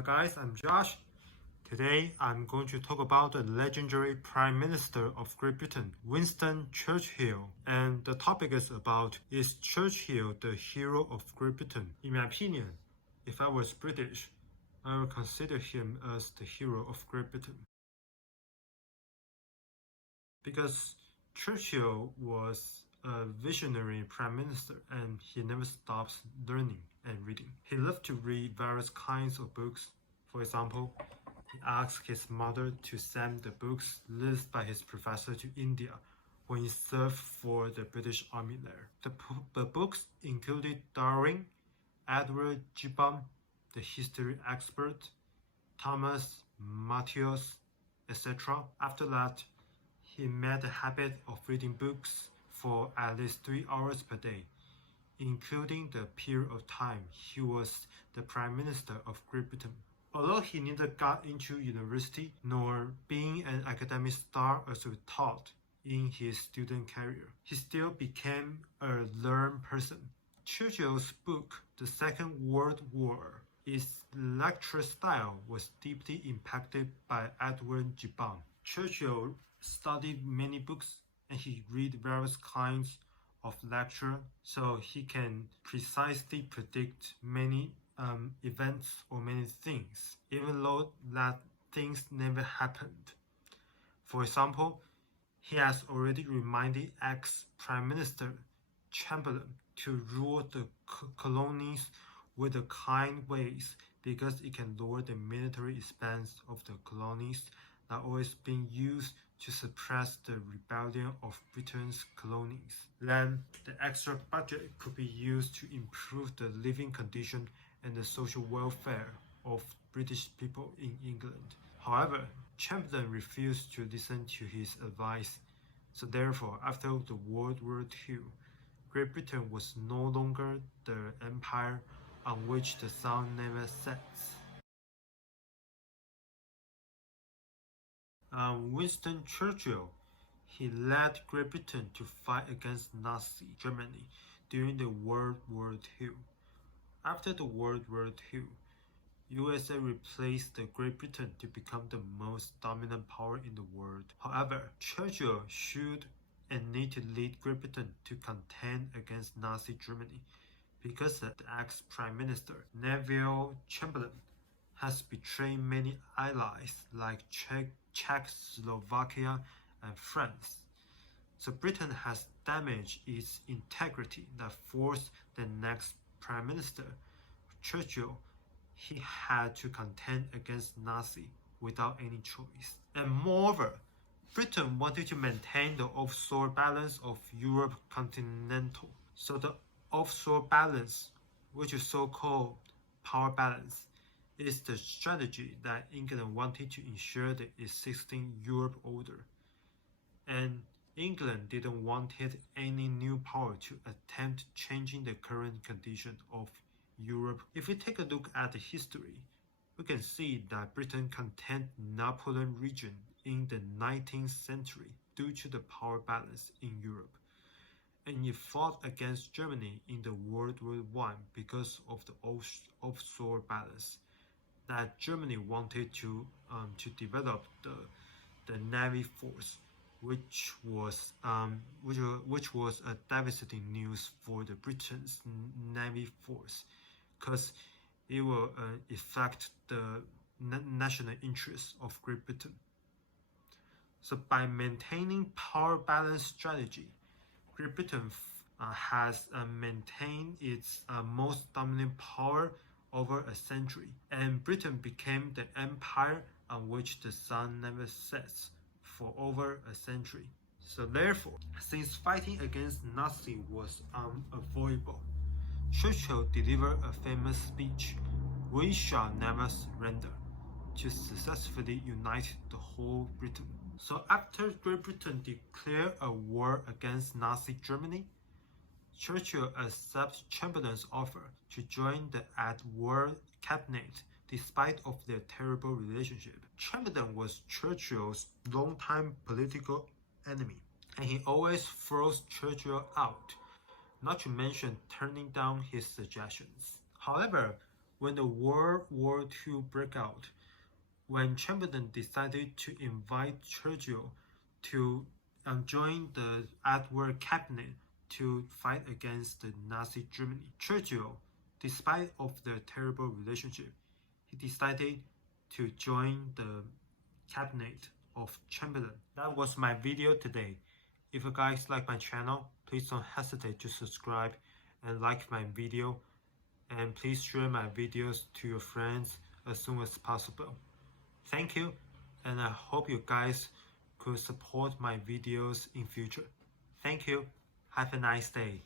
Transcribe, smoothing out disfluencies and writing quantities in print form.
Hello guys, I'm Josh. Today I'm going to talk about the legendary Prime Minister of Great Britain, Winston Churchill. And the topic is about, is Churchill the hero of Great Britain? In my opinion, if I was British, I would consider him as the hero of Great Britain. Because Churchill was a visionary prime minister and he never stops learning and reading. He loved to read various kinds of books. For example, he asked his mother to send the books listed by his professor to India when he served for the British Army there. The books included Darwin, Edward Gibbon, the history expert, Thomas Malthus, etc. After that, he made a habit of reading books for at least 3 hours per day, including the period of time he was the Prime Minister of Great Britain. Although he neither got into university nor being an academic star as we thought in his student career, he still became a learned person. Churchill's book, The Second World War, its lecture style was deeply impacted by Edward Gibbon. Churchill studied many books and he read various kinds of lecture so he can precisely predict many events or many things, even though that things never happened. For example, he has already reminded ex-Prime Minister Chamberlain to rule the colonies with the kind ways because it can lower the military expense of the colonies that always been used to suppress the rebellion of Britain's colonies. Then the extra budget could be used to improve the living condition and the social welfare of British people in England. However, Chamberlain refused to listen to his advice, so therefore after the World War II, Great Britain was no longer the empire on which the sun never sets. Winston Churchill, he led Great Britain to fight against Nazi Germany during the World War II. After the World War II, USA replaced the Great Britain to become the most dominant power in the world. However, Churchill should and need to lead Great Britain to contend against Nazi Germany because the ex-Prime Minister Neville Chamberlain has betrayed many allies like Czechoslovakia and France. So Britain has damaged its integrity that forced the next Prime Minister, Churchill, he had to contend against Nazi without any choice. And moreover, Britain wanted to maintain the offshore balance of Europe continental. So the offshore balance, which is so-called power balance, is the strategy that England wanted to ensure the existing Europe order. And England didn't want any new power to attempt changing the current condition of Europe. If we take a look at the history, we can see that Britain contained Napoleon region in the 19th century due to the power balance in Europe. And it fought against Germany in the World War I because of the offshore balance. That Germany wanted to develop the Navy force, which was a devastating news for the Britain's Navy force, because it will affect the national interests of Great Britain. So by maintaining power balance strategy, Great Britain has maintained its most dominant power over a century, and Britain became the empire on which the sun never sets for over a century. So therefore, since fighting against Nazi was unavoidable, Churchill delivered a famous speech, "We shall never surrender," to successfully unite the whole Britain. So after Great Britain declared a war against Nazi Germany, Churchill accepted Chamberlain's offer to join the at-war cabinet despite of their terrible relationship. Chamberlain was Churchill's longtime political enemy, and he always throws Churchill out, not to mention turning down his suggestions. However, when the World War II broke out, when Chamberlain decided to invite Churchill to join the Edward cabinet to fight against the Nazi Germany. Churchill, despite of their terrible relationship, he decided to join the cabinet of Chamberlain. That was my video today. If you guys like my channel, please don't hesitate to subscribe and like my video, and please share my videos to your friends as soon as possible. Thank you, and I hope you guys could support my videos in future. Thank you. Have a nice day.